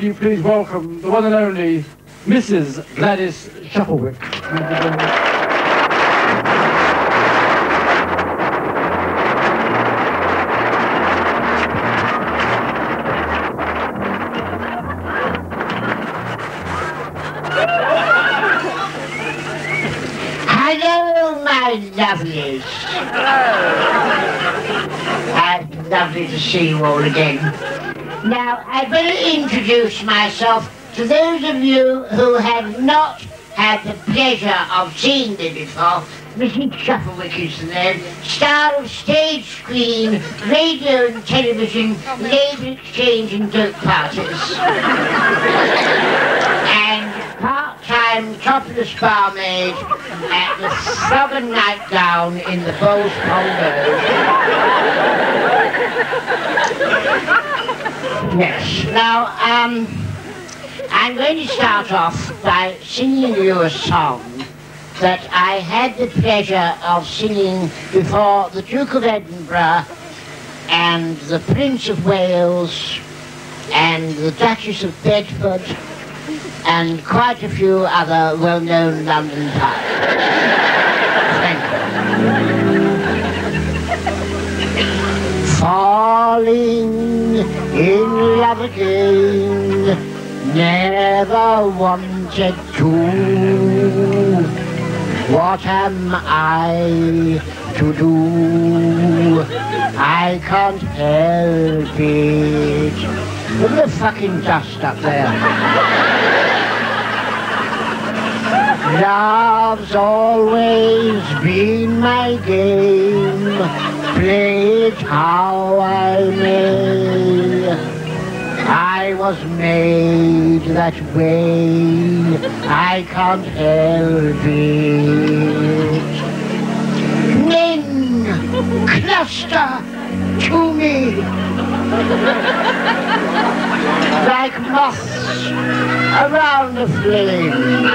Will you please welcome the one and only Mrs Gladys Shufflewick. Thank you very much. Hello, my lovelies. Lovely to see you all again. Now, I better introduce myself to those of you who have not had the pleasure of seeing me before. Mrs Shufflewick is the name, star of stage, screen, radio and television, labour exchange and dope parties. And part-time topless barmaid at the Southern Nightgown in the Bowls Pongo. Yes, now, I'm going to start off by singing you a song that I had the pleasure of singing before the Duke of Edinburgh and the Prince of Wales and the Duchess of Bedford and quite a few other well-known London pubs. Thank you. Falling in love again, never wanted to. What am I to do? I can't help it. Look at the fucking dust up there. Love's always been my game, play it how I may. I was made that way, I can't help it. Men cluster to me like moths around a flame,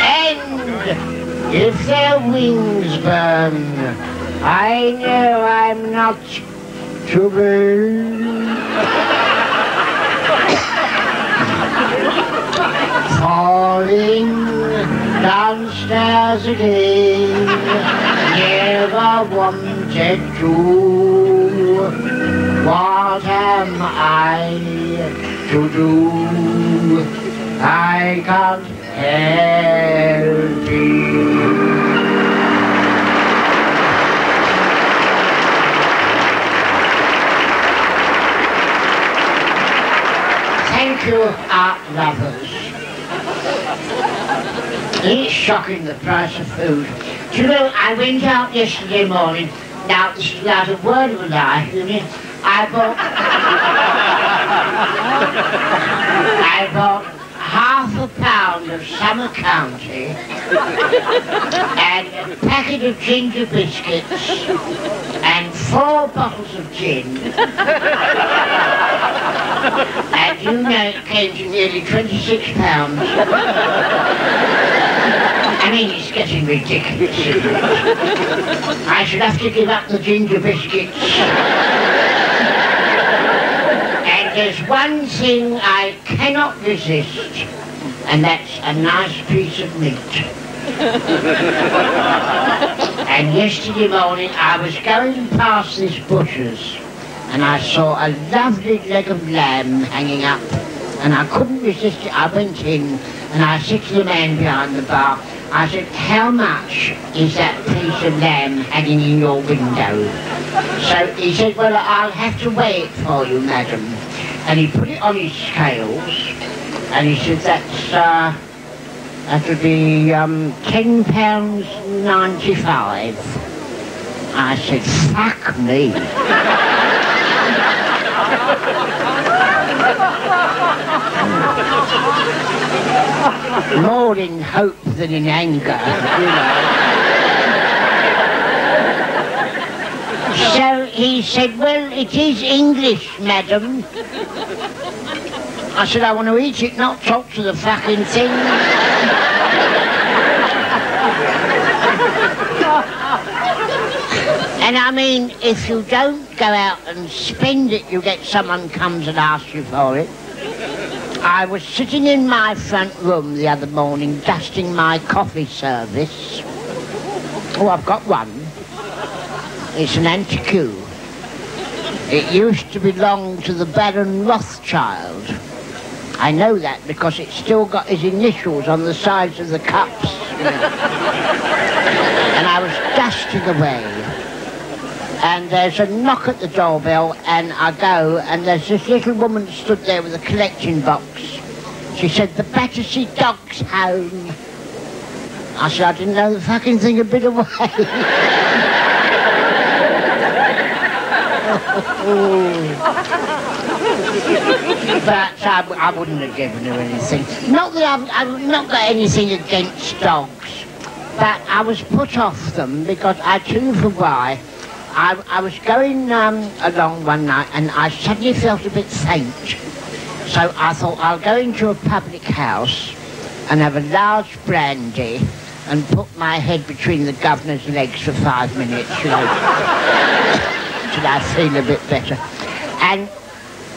and if their wings burn, I know I'm not to blame. Falling downstairs again, never wanted to. What am I to do? I can't help it. Thank you, art lovers. It's shocking, the price of food. Do you know, I went out yesterday morning, now this is not a word of a lie, I bought half a pound of Summer County and a packet of ginger biscuits and 4 bottles of gin. And you know it came to nearly £26. I mean, it's getting ridiculous, isn't it? I should have to give up the ginger biscuits. And there's one thing I cannot resist, and that's a nice piece of meat. And yesterday morning I was going past this butcher's and I saw a lovely leg of lamb hanging up, and I couldn't resist it. I went in and I said to the man behind the bar, I said, how much is that piece of lamb hanging in your window? So he said, well, I'll have to weigh it for you, madam. And he put it on his scales and he said, that would be £10.95. I said, fuck me. More in hope than in anger, you know. So he said, well, it is English, madam. I said, I want to eat it, not talk to the fucking thing. And I mean, if you don't go out and spend it, you get someone comes and asks you for it. I was sitting in my front room the other morning dusting my coffee service. Oh, I've got one. It's an antique. It used to belong to the Baron Rothschild. I know that because it's still got his initials on the sides of the cups. And I was dusting away. And there's a knock at the doorbell, and I go, and there's this little woman stood there with a collection box. She said, "The Battersea dog's home." I said, "I didn't know the fucking thing had been away." But I wouldn't have given her anything. Not that I've not got anything against dogs, but I was put off them because I tell you for why. I was going along one night and I suddenly felt a bit faint. So I thought I'll go into a public house and have a large brandy and put my head between the governor's legs for 5 minutes, you know, till I feel a bit better. And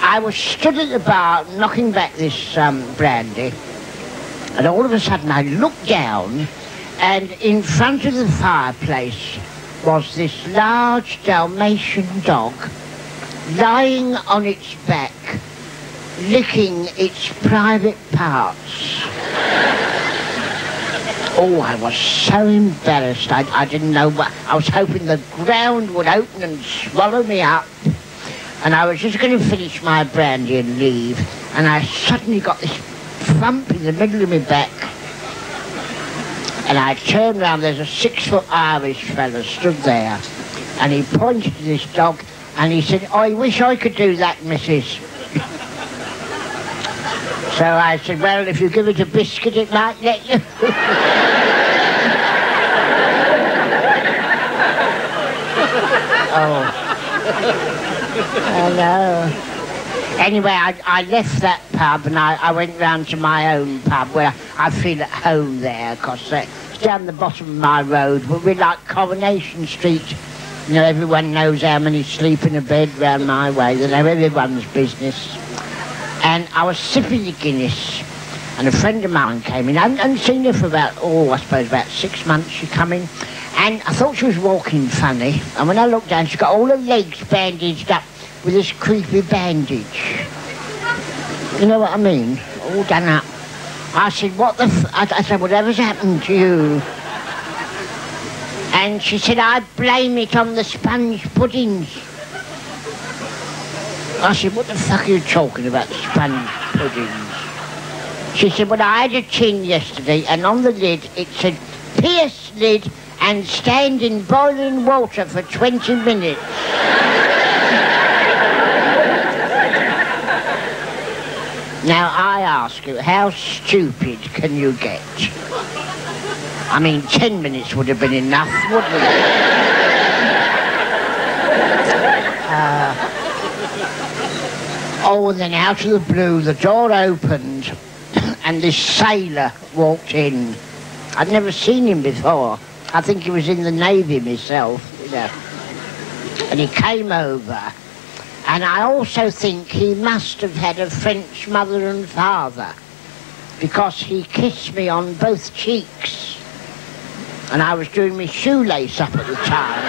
I was stood at the bar knocking back this brandy, and all of a sudden I looked down, and in front of the fireplace was this large Dalmatian dog lying on its back, licking its private parts. Oh, I was so embarrassed. I didn't know what... I was hoping the ground would open and swallow me up. And I was just going to finish my brandy and leave. And I suddenly got this thump in the middle of my back. And I turned round, there's a 6-foot Irish fella stood there. And he pointed to this dog and he said, "I wish I could do that, missus." So I said, "Well, if you give it a biscuit, it might let you." Oh. I know. Anyway, I left that pub and I went round to my own pub where I feel at home there, because it's down the bottom of my road. We're like Coronation Street. You know, everyone knows how many sleep in a bed round my way. They know everyone's business. And I was sipping the Guinness, and a friend of mine came in. I hadn't seen her for about 6 months. She come in, and I thought she was walking funny. And when I looked down, she got all her legs bandaged up with this creepy bandage. You know what I mean? All done up. I said, "What the I said, "Whatever's happened to you?" And she said, "I blame it on the sponge puddings." I said, "What the fuck are you talking about, sponge puddings?" She said, "Well, I had a tin yesterday, and on the lid it said, 'Pierce lid and stand in boiling water for 20 minutes. Now, I ask you, how stupid can you get? I mean, 10 minutes would have been enough, wouldn't it? Oh, and then out of the blue, the door opened, and this sailor walked in. I'd never seen him before. I think he was in the Navy myself, you know. And he came over, and I also think he must have had a French mother and father, because he kissed me on both cheeks. And I was doing my shoelace up at the time.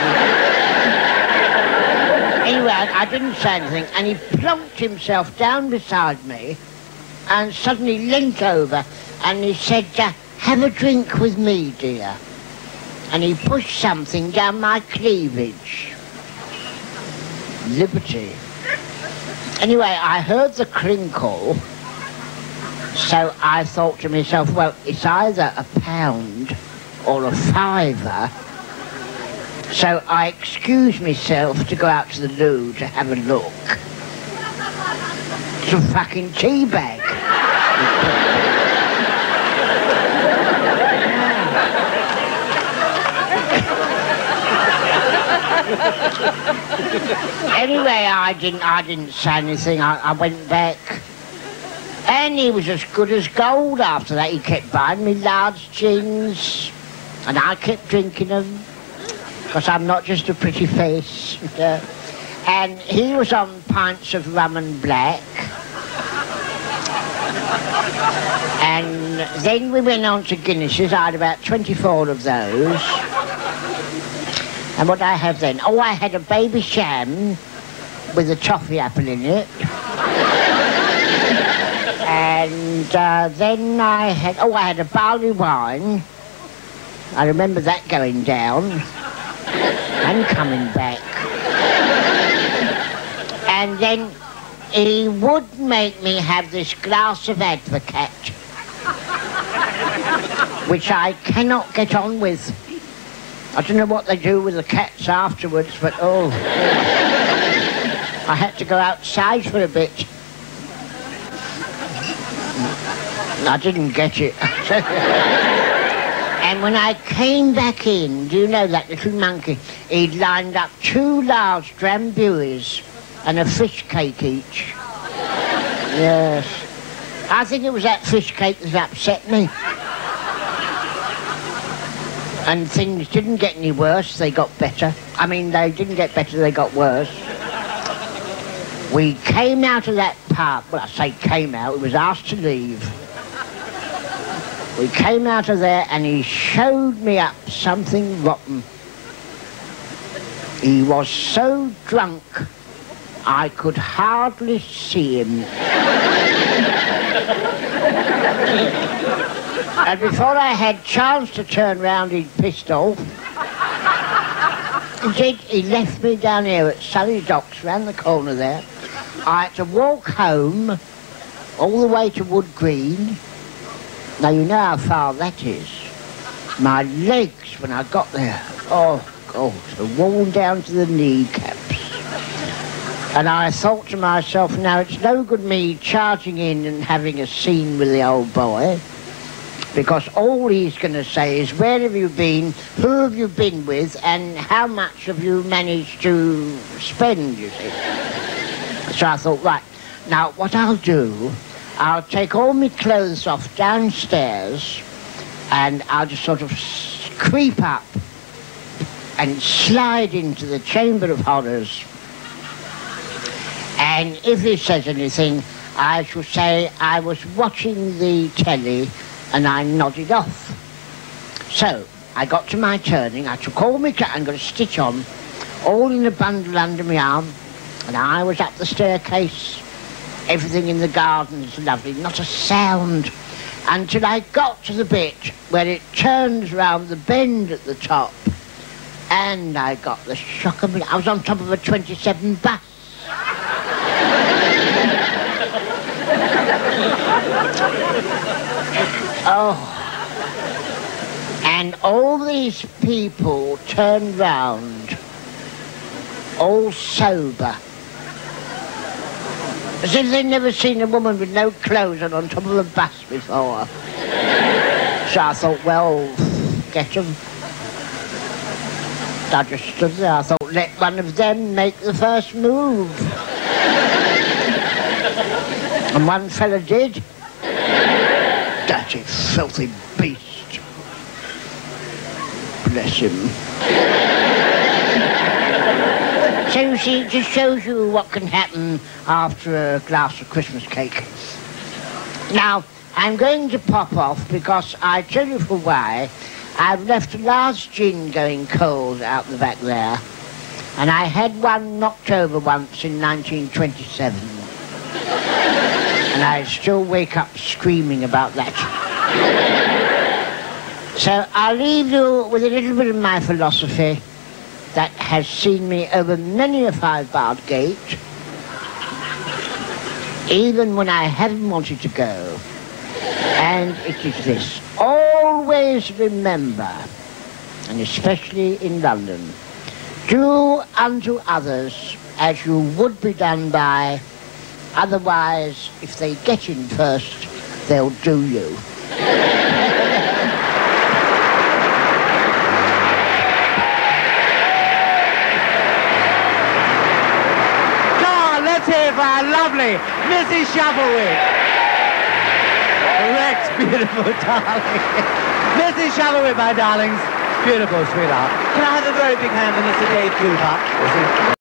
Anyway, I didn't say anything, and he plonked himself down beside me and suddenly leant over and he said, "Have a drink with me, dear." And he pushed something down my cleavage. Liberty. Anyway, I heard the crinkle, so I thought to myself, well, it's either £1 or a £5. So I excused myself to go out to the loo to have a look. It's a fucking tea bag. Anyway, I didn't say anything. I went back. And he was as good as gold after that. He kept buying me large gins, and I kept drinking them, because I'm not just a pretty face. And he was on pints of rum and black. And then we went on to Guinnesses. I had about 24 of those. And what did I have then? Oh, I had a baby sham with a toffee apple in it. And then I had a barley wine. I remember that going down and coming back. And then he would make me have this glass of Advocat, which I cannot get on with. I don't know what they do with the cats afterwards, but oh. I had to go outside for a bit. I didn't get it. And when I came back in, do you know that little monkey? He'd lined up 2 large drambuies and a fish cake each. Yes. I think it was that fish cake that upset me. And things didn't get any worse, they got better. I mean, they didn't get better, they got worse. We came out of that park, well, I say came out, we was asked to leave. We came out of there and he showed me up something rotten. He was so drunk, I could hardly see him. And before I had chance to turn round, he'd pissed off. Indeed, he left me down here at Surrey Docks, round the corner there. I had to walk home all the way to Wood Green. Now, you know how far that is. My legs, when I got there, oh, God, were worn down to the kneecaps. And I thought to myself, now, it's no good me charging in and having a scene with the old boy, because all he's going to say is, where have you been, who have you been with, and how much have you managed to spend, you see. So I thought, right, now, what I'll do, I'll take all my clothes off downstairs and I'll just sort of creep up and slide into the Chamber of Horrors. And if he says anything, I shall say I was watching the telly and I nodded off. So I got to my turning, I took all my clothes and got a stitch on, all in a bundle under my arm, and I was up the staircase. Everything in the garden is lovely, not a sound, until I got to the bit where it turns round the bend at the top, and I got the shock of it. I was on top of a 27 bus. Oh. And all these people turned round, all sober, as if they'd never seen a woman with no clothes on top of a bus before. So I thought, well, get them. I just stood there. I thought, let one of them make the first move. And one fella did. Dirty, filthy beast. Bless him. So you see, it just shows you what can happen after a glass of Christmas cake. Now, I'm going to pop off because I tell you for why. I've left a large gin going cold out the back there, and I had one knocked over once in 1927. And I still wake up screaming about that. So I'll leave you with a little bit of my philosophy that has seen me over many a 5-barred gate, even when I haven't wanted to go. And it is this: always remember, and especially in London, do unto others as you would be done by. Otherwise, if they get in first, they'll do you. Let's hear for our lovely Mrs Shufflewick. Correct, beautiful darling. Mrs Shufflewick, my darlings. Beautiful, sweetheart. Can I have a very big hand for Mr Dave Cooper?